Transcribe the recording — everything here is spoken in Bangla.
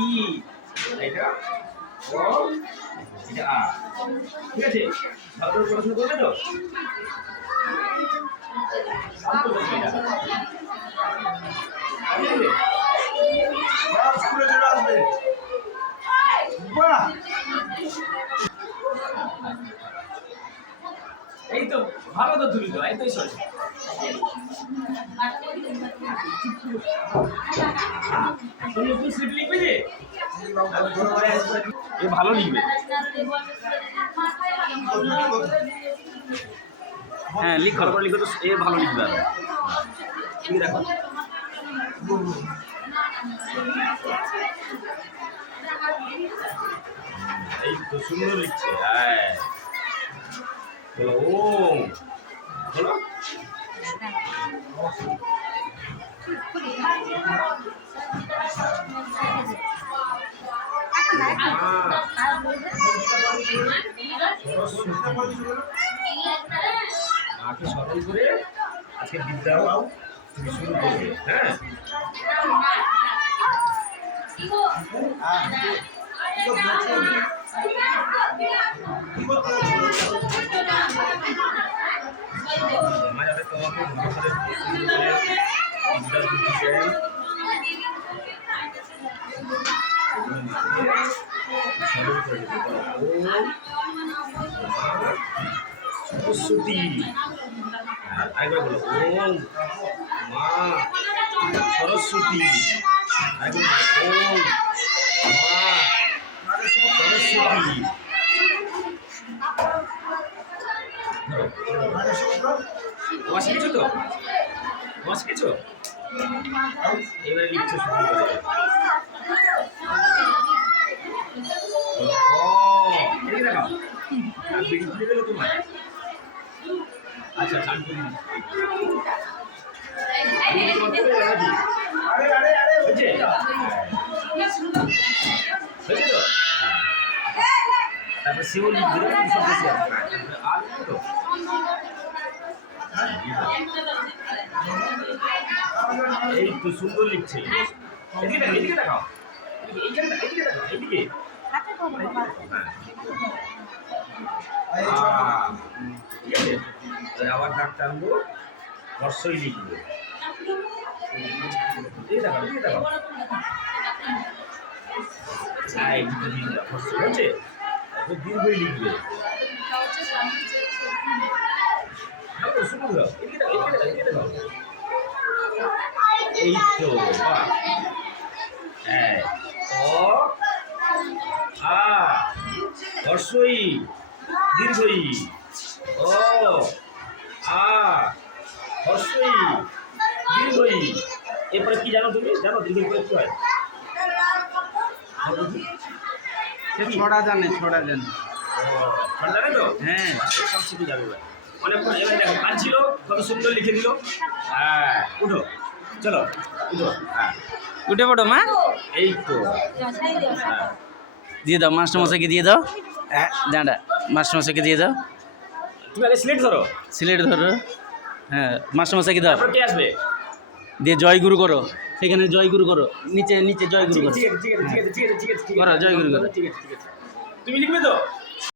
ই এটা ও এটা আ ঠিক আছে ভালো করে পড়াশোনা করবে তো স্কুলে চলে আসবে বাহ এই তো ভালো তো তুমি তো এই তো সরি তুমি একটু স্লিপ লিখবে যে এ ভালো লিখবে হ্যাঁ লিখ ভালো করে লিখো তো এ ভালো লিখবে আর ঠিক দেখো এই তো সুন্দর লিখছে হ্যাঁ বলো ওম বলো মাকে স্মরণ করে আজকে বিদ্যা তুমি শুরু করবে হ্যাঁ মা যাতে তোমাকে ভবিষ্যতে বিদ্যা বুদ্ধি দেয় স্মরণ করে সরস্বতী আরেকবার বলো ওম মা সরস্বতী আরেকবার ওম মা সরস্বতী তোমার শিখেছো তো তোমার শিখেছো এবারে লিখছো শুরু করে তোমার আচ্ছা তারপরে সেও লিখবে এই তো সুন্দর লিখছে এদিকে এদিকে দেখাও এদিকে দেখাও এদিকে ঠিক আছে আবার দাগ টানবো হর্ষই লিখবো হচ্ছে দীর্ঘই লিখবে এই তো হ্যাঁ অ আ হর্ষই দীর্ঘই ও আ হর্ষই দীর্ঘই এরপরে কি জানো তুমি জানো দীর্ঘই পরে কি হয় ছড়া জানে ছড়া জানে তো হ্যাঁ সব শিখে যাবে অনেকক্ষণ এবার দেখো কাজ ছিল কত সুন্দর লিখে দিল হ্যাঁ উঠো চলো উঠো হ্যাঁ উঠে পড়ো মা এই তো দিয়ে দাও মাস্টারমশাইকে দিয়ে দাও দাঁড়া মাস্টারমশাইকে দিয়ে দাও তুমি আগে সিলেট ধরো হ্যাঁ মাস্টারমশাইকে দাও কে আসবে দিয়ে জয় গুরু করো সেখানে জয় গুরু করো নিচে জয় গুরু করো ঠিক আছে করো জয় গুরু করো ঠিক আছে তুমি লিখবে তো